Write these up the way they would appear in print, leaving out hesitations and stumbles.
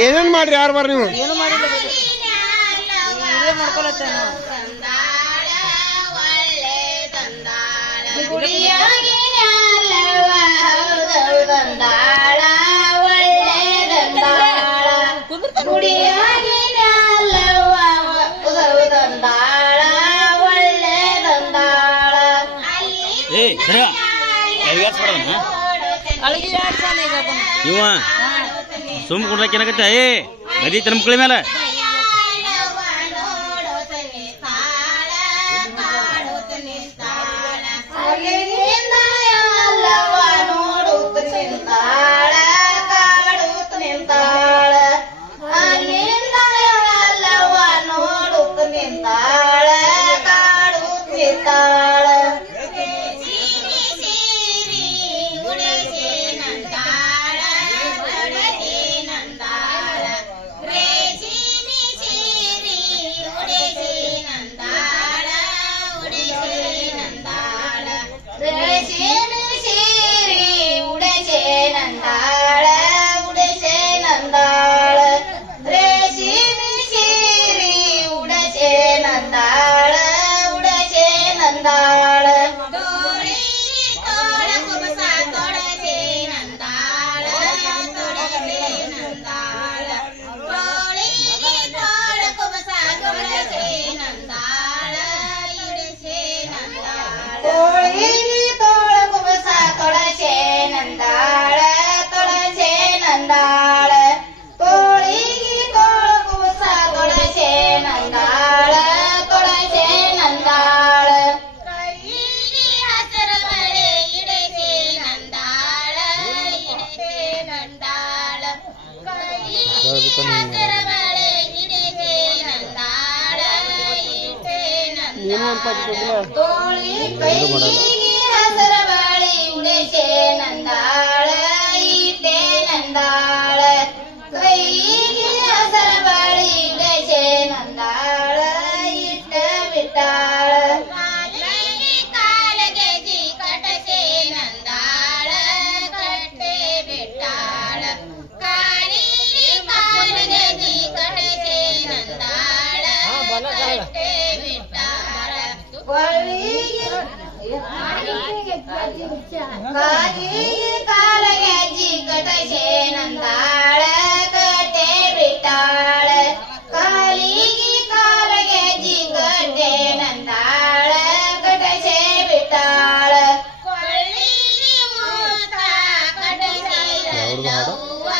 ಏನೇನು ಮಾಡ್ರಿ ಯಾರು ಬರ್ರಿ ನೀವು ಏನು ಮಾಡಿಲ್ಲ ಇದೇ ಮಾಡ್ಕೊಳತ್ತೇನ ಇವ ಸುಮ್ ಕುಡ್ಲಕ್ಕೆ ಏನಾಗತ್ತೆ ಏ ನದಿ ತನ್ನ ಮಕ್ಕಳ ಮೇಲೆ ತೋಳಿ ಕೈ ಹಸರ ಬಾಳಿ ಉಡೇಶೆ ನಂದಾಳ ಕಾಲಗೆ ಜಿಗಟ ಶೇನಂದಾಳ ಕಟ್ಟೆ ಬಿಟ್ಟಾಳ ಕಾಲಿಗೆ ಕಾಲಗೆ ಜಿಗಟೆ ನಂದಾಳ ಕಟಸೆ ಬಿಟ್ಟಾಳ ಕೊಳ್ಳಿಗೆ ಮೂತ ಕಟಸೆ ಲವ್ವ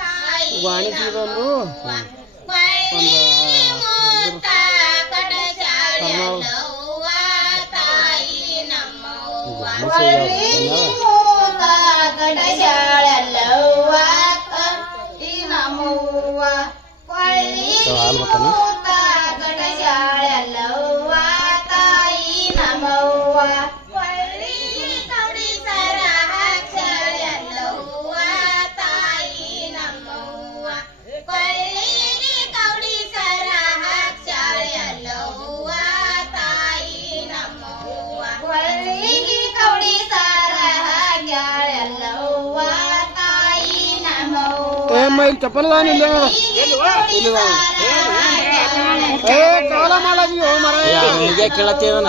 ತಾಯಿ ವಾಣಿಜ್ಯದೊಂದು ಕೊಳ್ಳಿಗೆ ಮೂತ ಕಟಸೆ ಲವ್ವ ತಾಯಿ ನಮ್ಮವ್ವ ಕೊಳ್ಳಿಗೆ ಮೂತ ಕಟಸೆ ಲವ್ವ ತಾಯಿ ನಮ್ಮವ್ವ ಕೊಳ್ಳಿಗೆ ಮೂತ ಕಟಸೆ ಲವ್ವ ತಾಯಿ ನಮ್ಮವ್ವ ಕೊಳ್ಳಿಗೆ ಕವಡಿ ಸರ ಹಾಕ್ಸಾಳ ಲವ್ವ ತಾಯಿ ನಮ್ಮವ್ವ ಕೊಳ್ಳಿಗೆ ಕವಡಿ ಸರ ಹಾಕ್ಸಾಳ ಲವ್ವ ತಾಯಿ ನಮ್ಮವ್ವ ಕೊಳ್ಳಿಗೆ ಕವಡಿ ಸರ ಹಾಕ್ಸಾಳ ಲವ್ವ ತಾಯಿ ನಮ್ಮವ್ವ ಇಲ್ಲಿ ಚಪ್ಪಲ್ ಇಲ್ಲ ಕಾಲ ಮಾಡೀವಿ ಮರ ಕೇಳತ್ತೇವನ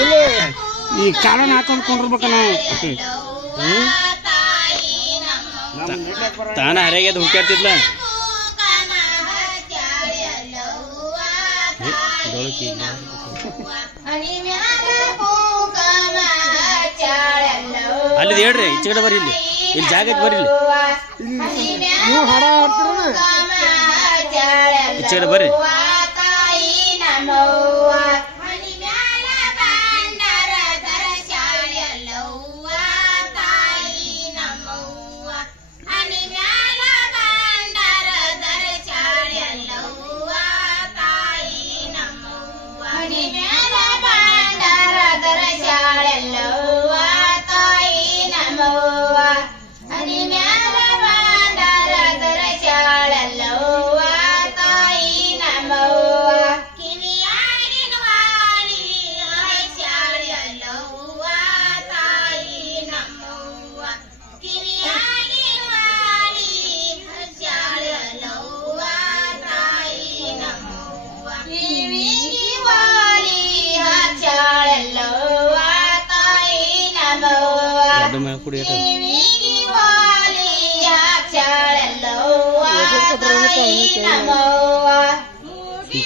ಇಲ್ಲಿ ಈ ಕಾಲನ ಹಾಕೊಂಡ್ ಕೊಂಡಿರ್ಬೇಕ ನಾವು ತಾನ ಹರಿಯಾಗ್ಯದ ಹುಡ್ಕಾಡ್ತಿದ್ಲ ಅಲ್ಲಿ ಹೇಳ್ರಿ ಈಚೆ ಕಡೆ ಬರ್ರಿ ಇಲ್ಲಿ ಜಾಗ ಬರ್ರಿ ನೀವು ಹಾಡ ಹಾಡ್ತೀರ ಈಚೆ ಕಡೆ ಬರ್ರಿ ಕುಡಿ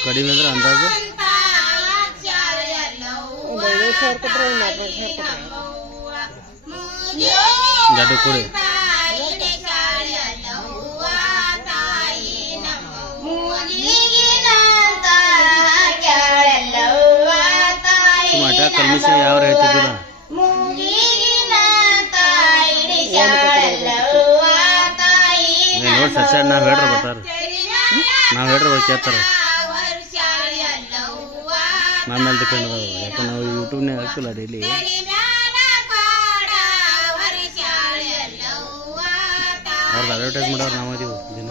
ಕಡಿಮೆ ಅಂದ್ರೆ ಅಂದಾಜು ಗಡ್ಡ ಕುಡಿ ಮಠ ಕಲ್ಮಿಷ ಯಾವ ಹೇಳ್ತಿದ್ದಿಲ್ಲ ನೋಡಿ ಸರ್ ನಾವ್ ಹೇಳ್ರ ಬರ್ತಾರ ನಾವ್ ಹೇಳ್ರ ಕೇಳ್ತಾರ ನಮ್ಮ ಮೇಲೆ ಡಿಪೆಂಡ್ ಅದಾವ ಯಾಕೆ ನಾವು ಯೂಟ್ಯೂಬ್ನಾಗ ಹಾಕ್ತಿಲ್ಲ ಡೈಲಿ ಅವ್ರದ್ದು ಅಡ್ವರ್ಟೈಸ್ ಮಾಡೋರು ನಾವು ಅದೀವಿ ದಿನ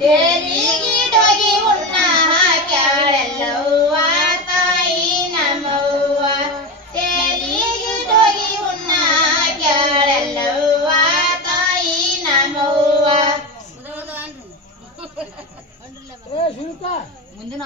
ತೆಲಿಗಿಡೋಗಿ ಹುಣ್ಣ ಹಾಕ್ಯಾಳೆಲ್ಲವ್ವ ತಾಯಿ ನಮ್ಮವ್ವ ತೆಲಿಗಿಡೋಗಿ ಹುಣ್ಣ ಹಾಕ್ಯಾಳೆಲ್ಲವ್ವ ತಾಯಿ ನಮ್ಮವ್ವ ಮುಂದಿನ